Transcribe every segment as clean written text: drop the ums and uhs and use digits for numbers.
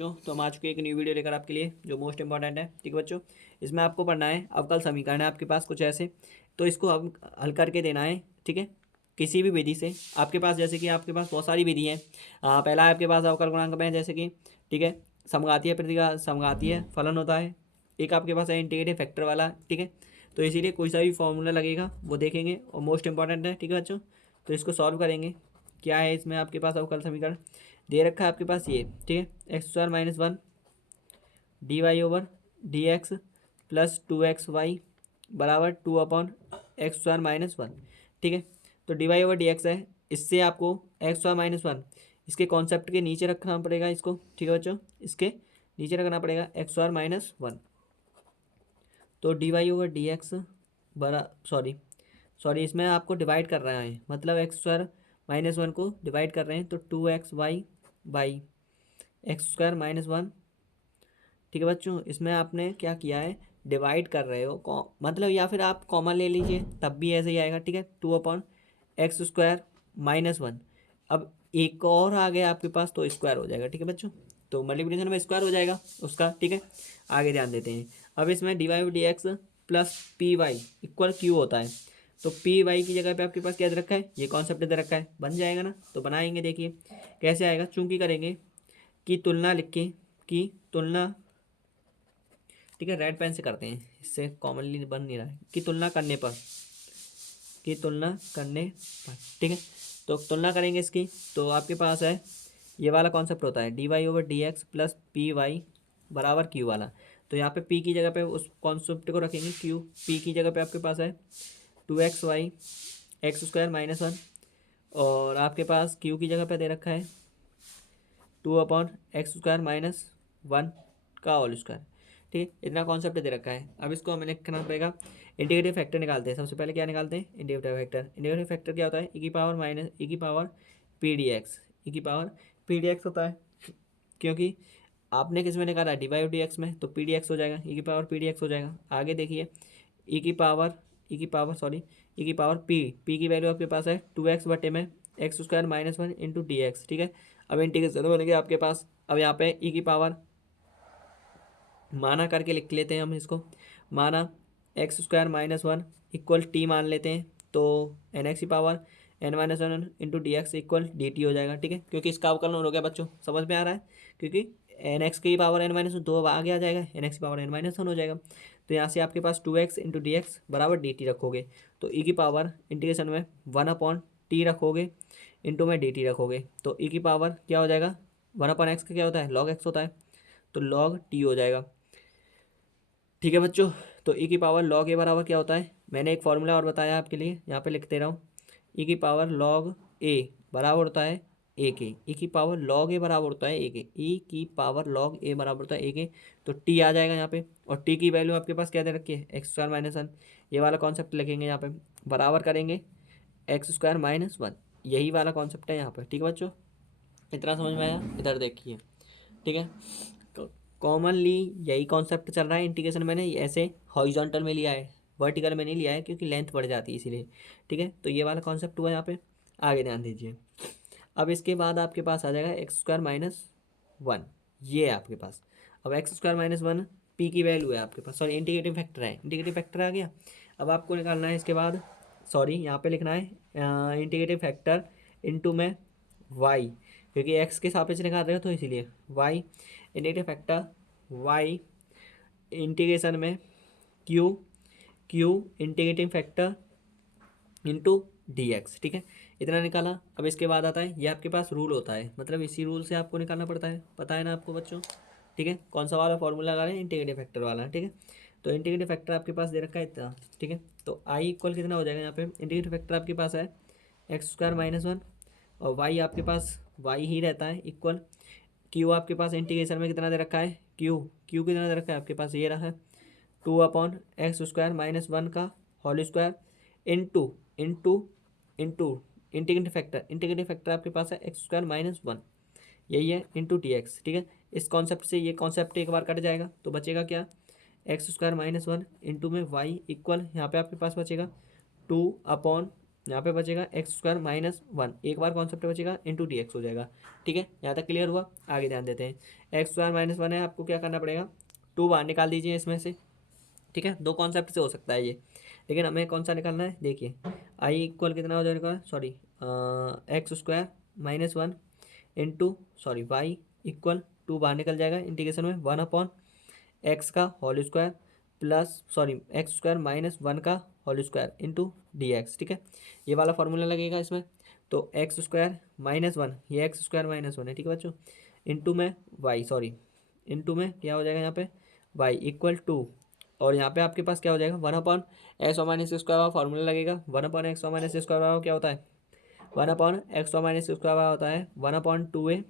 बच्चों, तो हम आ चुके हैं एक न्यू वीडियो लेकर आपके लिए जो मोस्ट इंपॉर्टेंट है। ठीक है बच्चों, इसमें आपको पढ़ना है अवकल समीकरण है आपके पास कुछ ऐसे, तो इसको हम हल करके देना है। ठीक है, किसी भी विधि से आपके पास, जैसे कि आपके पास बहुत सारी विधि हैं। पहला आपके पास अवकल गुणांक में जैसे कि, ठीक है, समघातीय प्रतिघात, समघातीय फलन होता है। एक आपके पास है इंटीग्रेटिव फैक्टर वाला। ठीक है, तो इसीलिए कोई सा भी फॉर्मूला लगेगा वो देखेंगे और मोस्ट इंपॉर्टेंट है। ठीक है बच्चों, तो इसको सॉल्व करेंगे। क्या है इसमें आपके पास अवकल समीकरण दे रखा है आपके पास ये। ठीक है, x square minus one d y over d x plus two x y बराबर two upon x square minus one. ठीक है, तो d y over d x है, इससे आपको एक्स स्क्वायर माइनस वन इसके कॉन्सेप्ट के नीचे रखना पड़ेगा इसको। ठीक है बच्चों, इसके नीचे रखना पड़ेगा एक्स स्क्वायर माइनस वन। तो d y over d x बरा सॉरी सॉरी इसमें आपको डिवाइड कर रहा है, मतलब एक्स स्क्वायर माइनस वन को डिवाइड कर रहे हैं, तो two x y by x square minus one. ठीक है बच्चों, इसमें आपने क्या किया है, डिवाइड कर रहे हो मतलब, या फिर आप कॉमन ले लीजिए तब भी ऐसे ही आएगा। ठीक है, two upon x square minus one. अब एक और आ गया आपके पास तो स्क्वायर हो जाएगा। ठीक है बच्चों, तो मल्टीप्लिकेशन में स्क्वायर हो जाएगा उसका। ठीक है, आगे ध्यान देते हैं। अब इसमें d y d x plus p y equal q होता है, तो पी वाई की जगह पे आपके पास क्या दे रखा है, ये कॉन्सेप्ट दे रखा है, बन जाएगा ना। तो बनाएंगे, देखिए कैसे आएगा। चूंकि करेंगे कि तुलना लिख के, की तुलना, ठीक है, रेड पेन से करते हैं, इससे कॉमनली बन नहीं रहा है, कि तुलना करने पर, की तुलना करने पर। ठीक है, तो तुलना करेंगे इसकी, तो आपके पास है ये वाला कॉन्सेप्ट होता है d y over d x plus p y बराबर क्यू वाला। तो यहाँ पे पी की जगह पे उस कॉन्सेप्ट को रखेंगे क्यू, पी की जगह पे आपके पास है two x y x square minus one, और आपके पास क्यू की जगह पे दे रखा है two upon x square minus one का होल स्क्वायर। ठीक है, इतना कॉन्सेप्ट दे रखा है। अब इसको हमें लिखना पड़ेगा, इंटीग्रेटिव फैक्टर निकालते हैं। सबसे पहले क्या निकालते हैं, इंटीग्रेटिव फैक्टर। इंटीग्रेटिव फैक्टर क्या होता है, ई की पावर माइनस ई की पावर पी डी एक्स, ई की पावर पी डी एक्स होता है, क्योंकि आपने किस में निकाला, डी वाई डी एक्स में, तो पी डी एक्स हो जाएगा, ई की पावर पी डी एक्स हो जाएगा। आगे देखिए, ई की पावर ई की पावर पी की वैल्यू आपके पास है टू एक्स बटे में x square minus one into d x. ठीक है, अब इंटीग्रेशन बन गया आपके पास। अब यहाँ पे ई की पावर माना करके लिख लेते हैं हम इसको, माना x square minus one equal t मान लेते हैं, तो एन एक्स की power n minus one into d x equal d t हो जाएगा। ठीक है, क्योंकि इसका अवकलन हो गया बच्चों, समझ में आ रहा है, क्योंकि एन एक्स की पावर एन माइनस दो आगे आ जाएगा, एन एक्स की पावर एन माइनस वन हो जाएगा। तो यहाँ से आपके पास two x into d x बराबर डी टी रखोगे, तो ई की पावर इंटीग्रेशन में वन अपॉन टी रखोगे इंटू में डी टी रखोगे, तो ई की पावर क्या हो जाएगा, वन अपॉन एक्स का क्या होता है, लॉग एक्स होता है, तो लॉग टी हो जाएगा। ठीक है बच्चों, तो ई की पावर लॉग ए बराबर क्या होता है, मैंने एक फॉर्मूला और बताया आपके लिए, यहाँ पे लिखते रहा हूँ। ई की पावर लॉग ए बराबर होता है ए के, ई की पावर लॉग ए बराबर होता है ए के, ई की पावर लॉग ए बराबर होता है ए के, तो टी आ जाएगा यहाँ पे। और टी की वैल्यू आपके पास क्या दे रखी है, एक्स स्क्वायर माइनस वन, ये वाला कॉन्सेप्ट लिखेंगे यहाँ पे, बराबर करेंगे एक्स स्क्वायर माइनस वन, यही वाला कॉन्सेप्ट है यहाँ पर। ठीक है बच्चों, इतना समझ में आया, इधर देखिए। ठीक है, कॉमनली यही कॉन्सेप्ट चल रहा है इंटीग्रेशन, मैंने ऐसे हॉरिजॉन्टल में लिया है, वर्टिकल में नहीं लिया है, क्योंकि लेंथ बढ़ जाती है इसीलिए। ठीक है, तो ये वाला कॉन्सेप्ट हुआ यहाँ पे, आगे ध्यान दीजिए। अब इसके बाद आपके पास आ जाएगा एक्स स्क्वायर माइनस वन, ये है आपके पास। अब x square minus one P की वैल्यू है आपके पास, सॉरी इंटीग्रेटिव फैक्टर है, इंटीग्रेटिव फैक्टर आ गया। अब आपको निकालना है इसके बाद, सॉरी यहाँ पे लिखना है इंटीग्रेटिव फैक्टर इनटू में वाई, क्योंकि एक्स के सापेक्ष निकाल रहे हो तो इसीलिए y integrative factor y integration में q, q integrating factor into d x. ठीक है, इतना निकाला। अब इसके बाद आता है, ये आपके पास रूल होता है, मतलब इसी रूल से आपको निकालना पड़ता है, पता है ना आपको बच्चों। ठीक है, कौन सा वाला फॉर्मूला लगा रहे हैं, इंटीग्रेटिव फैक्टर वाला। ठीक है, तो इंटीग्रेटिव फैक्टर आपके पास दे रखा है इतना। ठीक है, तो आई इक्वल कितना हो जाएगा, यहाँ पे इंटीग्रेटिव फैक्टर आपके पास है एक्स स्क्वायर माइनस वन, और वाई आपके पास वाई ही रहता है इक्वल, क्यू आपके पास इंटीग्रेशन में कितना दे रखा है, क्यू क्यू कितना दे रखा है आपके पास, ये रहा है two upon x square minus one का whole square into into into integrative factor आपके पास है एक्स स्क्वायर माइनस वन, यही है इंटू टी एक्स। ठीक है, इस कॉन्सेप्ट से ये कॉन्सेप्ट एक बार कट जाएगा, तो बचेगा क्या, x square minus one into में वाई इक्वल, यहाँ पे आपके पास बचेगा टू अपॉन यहाँ पे बचेगा एक्स स्क्वायर माइनस वन, एक बार कॉन्सेप्ट बचेगा इंटू डी एक्स हो जाएगा। ठीक है, यहाँ तक क्लियर हुआ। आगे ध्यान देते हैं। एक्स स्क्वायर माइनस वन है, आपको क्या करना पड़ेगा, टू बाहर निकाल दीजिए इसमें से। ठीक है, दो कॉन्सेप्ट से हो सकता है ये, लेकिन हमें कौन सा निकालना है, देखिए आई इक्वल कितना हो जाएगा, sorry x square minus one into sorry y equal to बाहर निकल जाएगा इंटीग्रेशन में, वन अपॉन एक्स का whole square plus sorry x square minus one का whole square into d x. ठीक है, ये वाला फॉर्मूला लगेगा इसमें। तो एक्स स्क्वायर माइनस वन, ये एक्स स्क्वायर माइनस वन है, ठीक है बच्चों, इंटू में वाई, सॉरी इंटू में क्या हो जाएगा यहाँ पे वाई इक्वल टू, और यहाँ पे आपके पास क्या हो जाएगा, one upon x minus square वाला फॉर्मूला लगेगा। One upon x minus square वाला क्या होता है, one upon x minus square वाला होता है one upon two a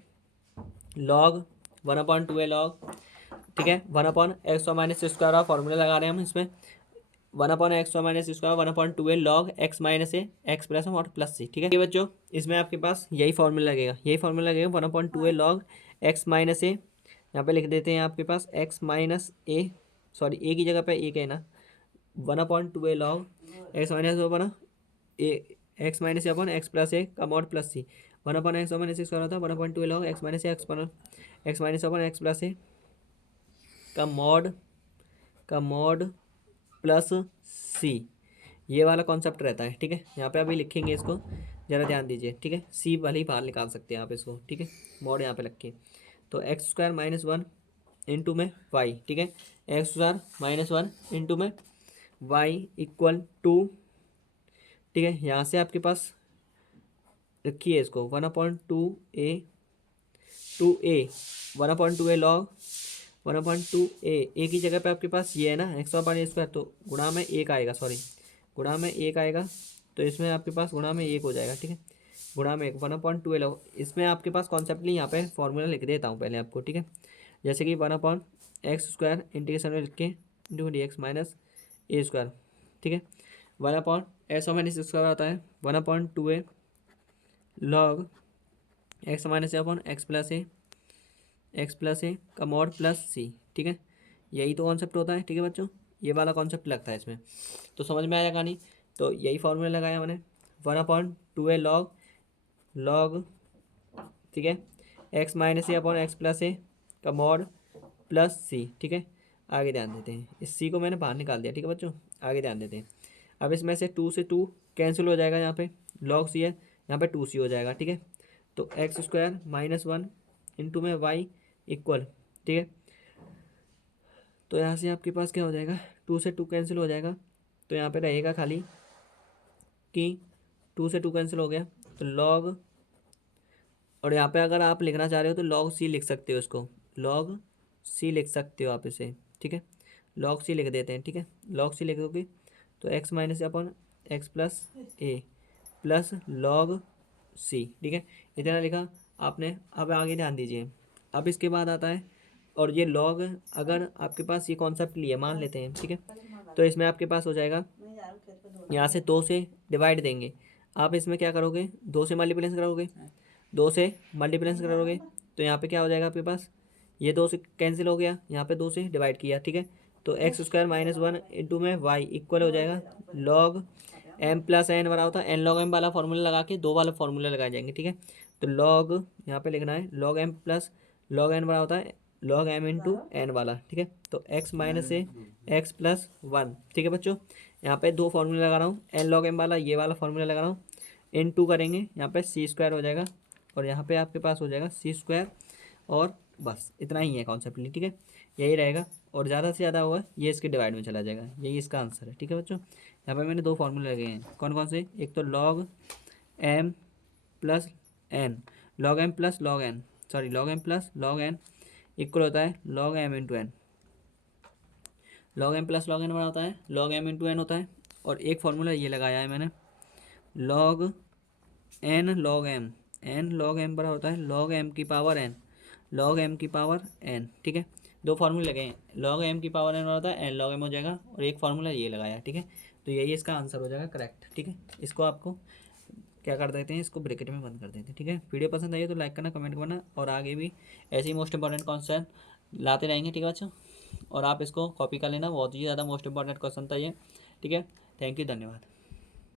log, one upon two a log. ठीक है, one upon x minus square वाला फॉर्मूला लगा रहे हैं हम इसमें, one upon x minus square one upon two a log x minus a x plus और plus सी। ठीक है ये बच्चों, इसमें आपके पास यही फॉर्मूला लगेगा, यही फॉर्मूला लगेगा one upon two a log x minus a, यहाँ पे लिख देते हैं आपके पास x minus a, sorry a की जगह पे एक है ना, one upon two a log x minus upon a x minus upon x plus a का mod plus c, one upon x minus square होता है one upon two a log x minus a x minus upon x plus a का mod plus सी, ये वाला concept रहता है। ठीक है, यहाँ पे अभी लिखेंगे इसको, ज़रा ध्यान दीजिए। ठीक है, सी वाले ही बाहर निकाल सकते हैं आप इसको। ठीक है, मॉड यहाँ पे रखिए, तो x square minus one into में वाई। ठीक है, x square minus one into में वाई इक्वल टू, ठीक है यहाँ से आपके पास रखिए इसको one upon two A one upon two a log one upon two ए की जगह पे आपके पास ये है ना एक्स अपॉइंट स्क्वायर, तो गुणा में एक आएगा, सॉरी गुणा में एक आएगा, तो इसमें आपके पास गुणा में एक हो जाएगा। ठीक है, गुणा में एक one upon two a log, इसमें आपके पास कॉन्सेप्टली यहाँ पे फॉर्मूला लिख देता हूँ पहले आपको। ठीक है, जैसे कि one upon x square integration में लिख के into d x minus a square. ठीक है, one upon x minus square आता है one upon two a log x minus upon x plus a का मॉड प्लस सी। ठीक है, यही तो कॉन्सेप्ट होता है। ठीक है बच्चों, ये वाला कॉन्सेप्ट लगता है इसमें, तो समझ में आया कहानी। तो यही फॉर्मूला लगाया मैंने, one upon two a log ठीक है x minus A upon x plus a का मॉड प्लस सी। ठीक है, आगे ध्यान देते हैं, इस सी को मैंने बाहर निकाल दिया। ठीक है बच्चों, आगे ध्यान देते हैं। अब इसमें से टू कैंसिल हो जाएगा, यहाँ पे लॉग सी है, यहाँ पे टू सी हो जाएगा। ठीक है, तो x square minus one into में वाई इक्वल, ठीक है तो यहाँ से आपके पास क्या हो जाएगा, टू से टू कैंसिल हो जाएगा, तो यहाँ पे रहेगा खाली कि टू से टू कैंसिल हो गया, तो लॉग, और यहाँ पे अगर आप लिखना चाह रहे हो तो लॉग सी लिख सकते हो, इसको लॉग सी लिख सकते हो आप इसे। ठीक है, लॉग सी लिख देते हैं। ठीक है, लॉग सी लिख दोगे तो x minus upon x plus a plus log c. ठीक है, इतना लिखा आपने। अब आगे ध्यान दीजिए, अब इसके बाद आता है, और ये लॉग अगर आपके पास ये कॉन्सेप्ट लिया मान लेते हैं, ठीक है तो इसमें आपके पास हो जाएगा, यहाँ से दो से डिवाइड देंगे, आप इसमें क्या करोगे, दो से मल्टीप्लिकेशन करोगे, दो से मल्टीप्लिकेशन करोगे, तो यहाँ पे क्या हो जाएगा आपके पास, ये दो से कैंसिल हो गया, यहाँ पे दो से डिवाइड किया। ठीक है, तो x square minus one into में वाई इक्वल हो जाएगा लॉग एम प्लस एन बना होता है, एन लॉग एम वाला फॉर्मूला लगा के दो वाला फॉर्मूला लगाए जाएंगे। ठीक है, तो लॉग यहाँ पे लिखना है log m plus log n बना होता है लॉग एम इंटू एन वाला। ठीक है, तो x minus a x plus one. ठीक है बच्चों, यहाँ पे दो फॉर्मूला लगा रहा हूँ, एन लॉग एम वाला ये वाला फॉर्मूला लगा रहा हूँ, इन टू करेंगे यहाँ पे सी स्क्वायर हो जाएगा, और यहाँ पे आपके पास हो जाएगा सी स्क्वायर, और बस इतना ही है कॉन्सेप्टली। ठीक है, यही रहेगा, और ज़्यादा से ज़्यादा होगा ये इसके डिवाइड में चला जाएगा, यही इसका आंसर है। ठीक है बच्चों, यहाँ पे मैंने दो फॉर्मूले लगे हैं, कौन कौन से, एक तो log m plus n, log m plus log n, sorry log m plus log n equal होता है log m into n, log m plus log n बना होता है लॉग एम इंटू एन होता है, और एक फॉर्मूला ये लगाया है मैंने लॉग एन लॉग एम बड़ा होता है लॉग एम की पावर एन, लॉग एम की पावर एन। ठीक है, दो फार्मूले लगे हैं, लॉग एम की पावर एन होता है एन लॉग एम हो जाएगा, और एक फार्मूला ये लगाया। ठीक है, तो यही इसका आंसर हो जाएगा करेक्ट। ठीक है, इसको आपको क्या कर देते हैं, इसको ब्रैकेट में बंद कर देते हैं। ठीक है, वीडियो पसंद आई है तो लाइक करना, कमेंट करना, और आगे भी ऐसे ही मोस्ट इंपॉर्टेंट कॉन्सेप्ट लाते रहेंगे। ठीक है बच्चों, और आप इसको कॉपी कर लेना, बहुत ही ज़्यादा मोस्ट इंपॉर्टेंट क्वेश्चन था ये। ठीक है, थैंक यू, धन्यवाद।